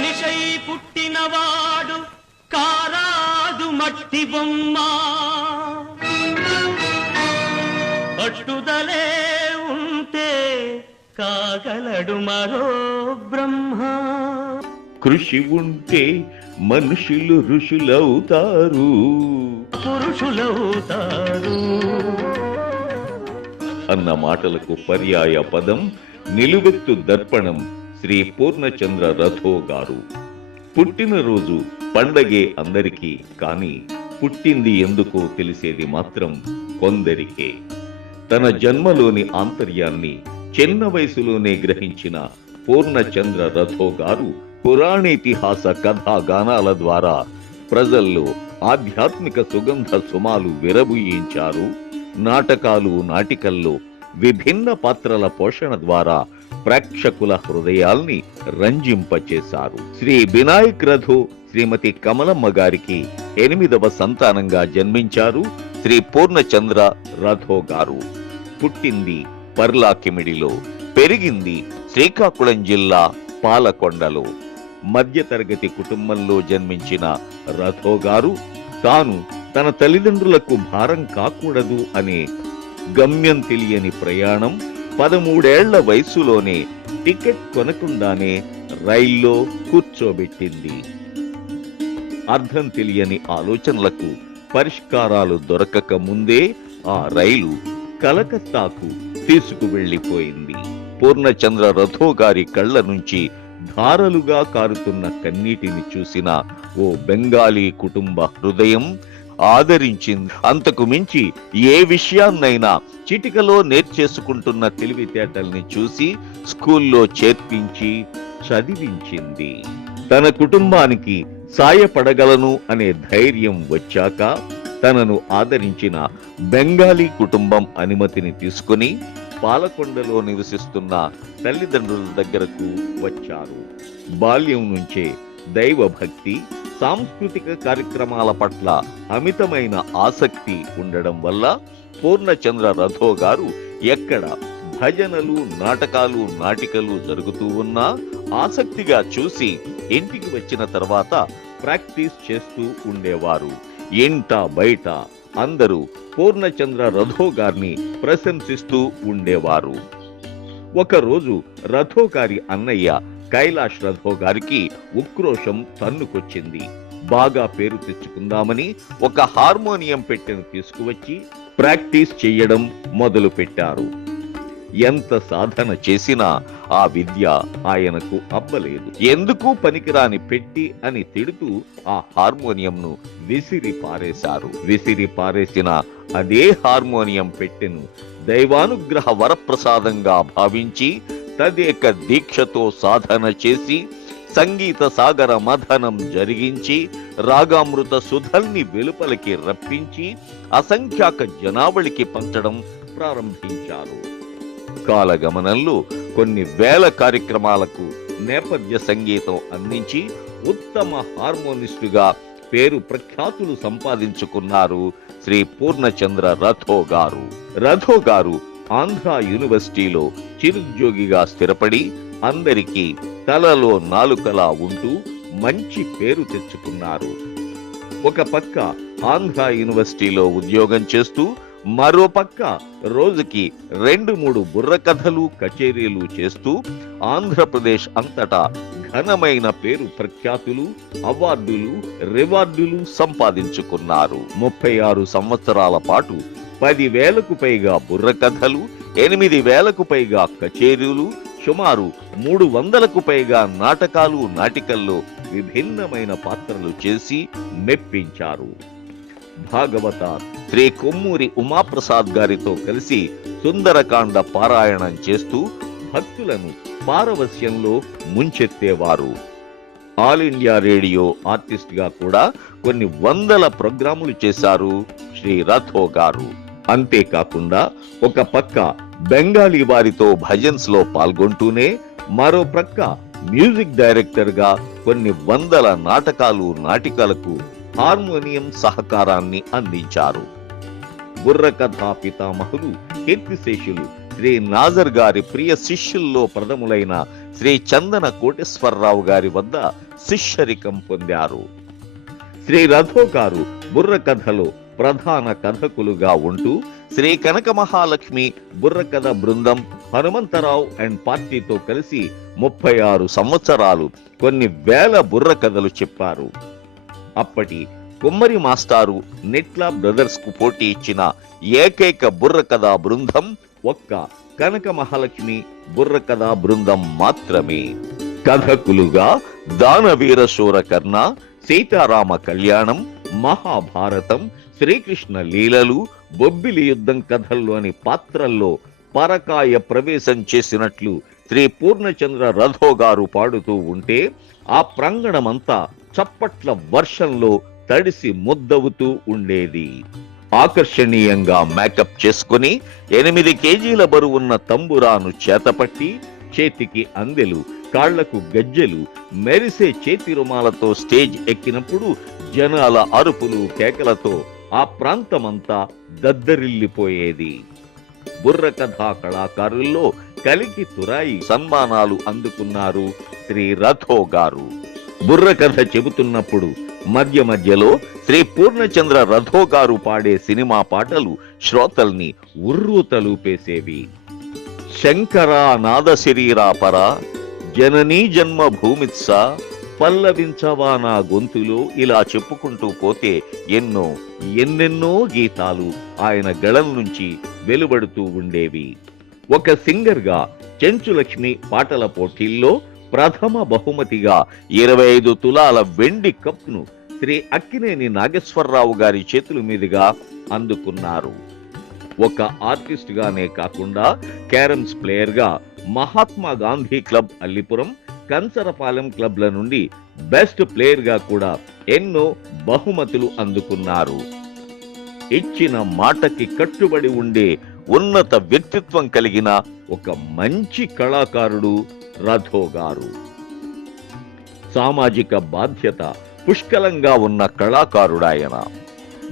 మనిషై పుట్టినవాడు కారాదు మట్టి బొమ్మ, పట్టుదలే ఉంటే కాగలడు మరో బ్రహ్మ. కృషి ఉంటే మనుషులు ఋషులవుతారు, పురుషులవుతారు అన్న మాటలకు పర్యాయ పదం నిలువెత్తు దర్పణం శ్రీ పూర్ణచంద్ర రథో గారు. పుట్టినరోజు పండగే అందరికీ, కానీ పుట్టింది ఎందుకో తెలిసేది మాత్రం కొందరికే. తన జన్మలోని ఆంతర్యాన్ని చిన్న వయసులోనే గ్రహించిన పూర్ణచంద్ర రథో గారు పురాణేతిహాస కథా గానాల ద్వారా ప్రజల్లో ఆధ్యాత్మిక సుగంధ సుమాలు విరబుయించారు. నాటకాలు, నాటికల్లో విభిన్న పాత్రల పోషణ ద్వారా ప్రేక్షకుల హృదయాల్ని రంజింపచేశారు. శ్రీ వినాయక్ రథో శ్రీమతి కమలమ్మ గారికి 8వ సంతానంగా జన్మించారు శ్రీ పూర్ణచంద్ర రథో గారు. పుట్టింది పర్లాకిమిడిలో, పెరిగింది శ్రీకాకుళం జిల్లా పాలకొండలో. మధ్యతరగతి కుటుంబంలో జన్మించిన రథో గారు తాను తన తల్లిదండ్రులకు భారం కాకూడదు అనే గమ్యం తెలియని ప్రయాణం 13 ఏళ్ల వయసులోనే టికెట్ కొనకుండానే రైల్లో కూర్చోబెట్టింది. అర్థం తెలియని ఆలోచనలకు పరిష్కారాలు దొరకక ముందే ఆ రైలు కలకత్తాకు తీసుకువెళ్లిపోయింది. పూర్ణచంద్ర రథో గారి కళ్ల నుంచి ధారలుగా కారుతున్న కన్నీటిని చూసిన ఓ బెంగాలీ కుటుంబ హృదయం ఆదరించింది. అంతకు మించి ఏ విషయాన్నైనా చిటికలో నేర్చేసుకుంటున్న తెలివితేటల్ని చూసి స్కూల్లో చేర్పించి చదివించింది. తన కుటుంబానికి సాయపడగలను అనే ధైర్యం వచ్చాక తనను ఆదరించిన బెంగాలీ కుటుంబం అనుమతిని తీసుకుని పాలకొండలో నివసిస్తున్న తల్లిదండ్రుల దగ్గరకు వచ్చారు. బాల్యం నుంచే దైవభక్తి, సాంస్కృతిక కార్యక్రమాల పట్ల అమితమైన ఆసక్తి ఉండడం వల్ల పూర్ణచంద్ర రథో గారు ఎక్కడ భజనలు, నాటకాలు, నాటికలు జరుగుతూ ఉన్నా ఆసక్తిగా చూసి ఇంటికి వచ్చిన తర్వాత ప్రాక్టీస్ చేస్తూ ఉండేవారు. ఇంట బయట అందరూ పూర్ణచంద్ర రథో గారిని ప్రశంసిస్తూ ఉండేవారు. ఒకరోజు రథో గారి అన్నయ్య కైలాష్ రథో గారికి ఉక్రోషం తన్నుకొచ్చింది. బాగా పేరు తెచ్చుకుందామని ఒక హార్మోనియం పెట్టెను తీసుకువచ్చి ప్రాక్టీస్ చెయ్యడం మొదలు పెట్టారు. ఎంత సాధన చేసినా ఆ విద్య ఆయనకు అబ్బలేదు. ఎందుకు పనికిరాని పెట్టి అని తిడుతూ ఆ హార్మోనియంను విసిరి పారేశారు. విసిరి పారేసిన అదే హార్మోనియం పెట్టెను దైవానుగ్రహ వరప్రసాదంగా భావించి తదేక దీక్షతో సాధన చేసి సంగీత సాగర మథనం జరిగించి రాగామృత సుధల్ని వెలుపలికి రప్పించి అసంఖ్యాక జనావళికి పంచడం ప్రారంభించారు. కాలగమనంలో కొన్ని వేల కార్యక్రమాలకు నేపథ్య సంగీతం అందించి ఉత్తమ హార్మోనిస్టుగా పేరు ప్రఖ్యాతులు సంపాదించుకున్నారు శ్రీ పూర్ణచంద్ర రథో గారు. రథో గారు ఆంధ్ర యూనివర్సిటీలో చిరుద్యోగిగా స్థిరపడి అందరికీ తలలో నాలుకలా ఉంటూ మంచి పేరు తెచ్చుకున్నారు. ఒక పక్క ఆంధ్ర యూనివర్సిటీలో ఉద్యోగం చేస్తూ మరో పక్క రోజుకి 2-3 బుర్రకథలు, కచేరీలు చేస్తూ ఆంధ్రప్రదేశ్ అంతటా ఘనమైన పేరు ప్రఖ్యాతులు, అవార్డులు, రివార్డులు సంపాదించుకున్నారు. 36 సంవత్సరాల పాటు 10,000కు పైగా బుర్రకథలు, 8,000కు పైగా కచేరీలు, సుమారు 300కు పైగా నాటకాలు, నాటికల్లో విభిన్నమైన పాత్రలు చేసి మెప్పించారు. భాగవత శ్రీ కొమ్మూరి ఉమాప్రసాద్ గారితో కలిసి సుందరకాండ పారాయణం చేస్తూ భక్తులను పారవస్యంలో ముంచెత్తేవారు. ఆల్ ఇండియా రేడియో ఆర్టిస్ట్ గా కూడా కొన్ని వందల ప్రోగ్రాములు చేశారు శ్రీ రథో గారు. అంతేకాకుండా ఒక పక్క బెంగాలీ వారితో భజన్స్ లో పాల్గొంటూనే మరో ప్రక్క మ్యూజిక్ డైరెక్టర్ గా కొన్ని వందల నాటకాలు, నాటికలకు హార్మోనియం సహకారాన్ని అందించారు. బుర్రకథా పితామహులు, కీర్తిశేషులు శ్రీ నాజర్ గారి ప్రియ శిష్యుల్లో ప్రథములైన శ్రీ చందన కోటేశ్వరరావు గారి వద్ద శిష్యరికం పొందారు. శ్రీ రథో గారు బుర్రకథలో ప్రధాన కథకులుగా ఉంటూ శ్రీ కనక మహాలక్ష్మి బుర్రకథ బృందం హనుమంతరావు అండ్ పార్టీతో కలిసి 36 సంవత్సరాలు కొన్ని వేల బుర్రకథలు చెప్పారు. అప్పటి కుమ్మరి మాస్టారు నెట్లా బ్రదర్స్ కు పోటీ ఇచ్చిన ఏకైక బుర్రకథ బృందం ఒక్క కనక మహాలక్ష్మి బుర్రకథ బృందం మాత్రమే. కథకులుగా దానవీర శూరకర్ణ, సీతారామ కళ్యాణం, మహాభారతం, శ్రీకృష్ణ లీలలు, బొబ్బిలి యుద్ధం కథల్లోని పాత్రల్లో పరకాయ ప్రవేశం చేసినట్లు శ్రీ పూర్ణచంద్ర రథో గారు పాడుతూ ఉంటే ఆ ప్రాంగణమంతా చప్పట్ల వర్షంలో తడిసి ముద్దవుతూ ఉండేది. ఆకర్షణీయంగా మేకప్ చేసుకుని 8 కేజీల బరువున్న తంబురాను చేతపట్టి, చేతికి అందెలు, కాళ్లకు గజ్జెలు, మెరిసే చేతి రుమాలతో స్టేజ్ ఎక్కినప్పుడు జనాల అరుపులు కేకలతో ఆ ప్రాంతమంతా దద్దరిల్లిపోయేది. బుర్రకథా కళాకారుల్లో కలికి తురాయి సన్మానాలు అందుకున్నారు శ్రీ రథో గారు. బుర్రకథ చెబుతున్నప్పుడు మధ్య మధ్యలో శ్రీ పూర్ణచంద్ర రథో గారు పాడే సినిమా పాటలు శ్రోతల్ని ఉర్రూతలూపేసేవి. శంకరా నాద శరీరాపర, జననీ జన్మ భూమిత్స, పల్లవించవా నా గొంతులో, ఇలా చెప్పుకుంటూ పోతే ఎన్నెన్నో గీతాలు ఆయన గళం నుంచి వెలువడుతూ ఉండేవి. ఒక సింగర్ గా చెంచులక్ష్మి పాటల పోటీల్లో ప్రథమ బహుమతిగా 25 తులాల వెండి కప్ను శ్రీ అక్కినేని నాగేశ్వరరావు గారి చేతుల మీదుగా అందుకున్నారు. ఒక ఆర్టిస్ట్ గానే కాకుండా క్యారమ్స్ ప్లేయర్ గా మహాత్మా గాంధీ క్లబ్ అల్లిపురం, కంచరపాలెం క్లబ్ల నుండి బెస్ట్ ప్లేయర్ గా కూడా ఎన్నో బహుమతులు అందుకున్నారు. ఇచ్చిన మాటకి కట్టుబడి ఉండే ఉన్నత వ్యక్తిత్వం కలిగిన ఒక మంచి కళాకారుడు రథో గారు. సామాజిక బాధ్యత పుష్కలంగా ఉన్న కళాకారుడాయన.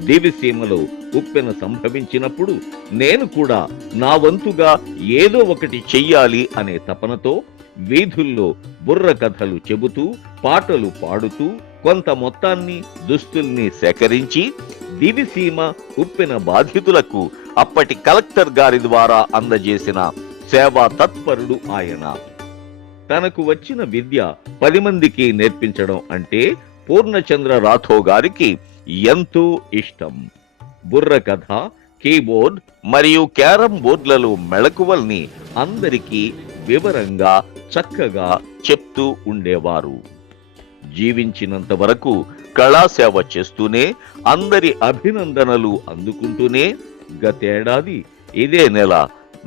దివిసీమలో ఉప్పెన సంభవించినప్పుడు నేను కూడా నా వంతుగా ఏదో ఒకటి చెయ్యాలి అనే తపనతో వీధుల్లో బుర్ర కథలు చెబుతూ, పాటలు పాడుతూ కొంత మొత్తాన్ని, దుస్తుల్ని సేకరించి దివిసీమ ఉప్పెన బాధితులకు అప్పటి కలెక్టర్ గారి ద్వారా అందజేసిన సేవా తత్పరుడు ఆయన. తనకు వచ్చిన విద్య 10 మందికి నేర్పించడం అంటే పూర్ణచంద్ర రాథో గారికి ఎంతో ఇష్టం. బుర్రకథ, కీబోర్డ్ మరియు క్యారం బోర్డులలో మెళకువల్ని అందరికీ వివరంగా చక్కగా చెప్తూ ఉండేవారు. జీవించినంత వరకు కళాసేవ చేస్తూనే, అందరి అభినందనలు అందుకుంటూనే గతేడాది ఇదే నెల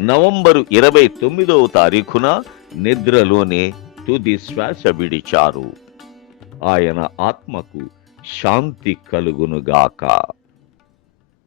నవంబరు 29వ తారీఖున నిద్రలోనే తుది శ్వాస విడిచారు. ఆయన ఆత్మకు శాంతి కలుగునుగాక.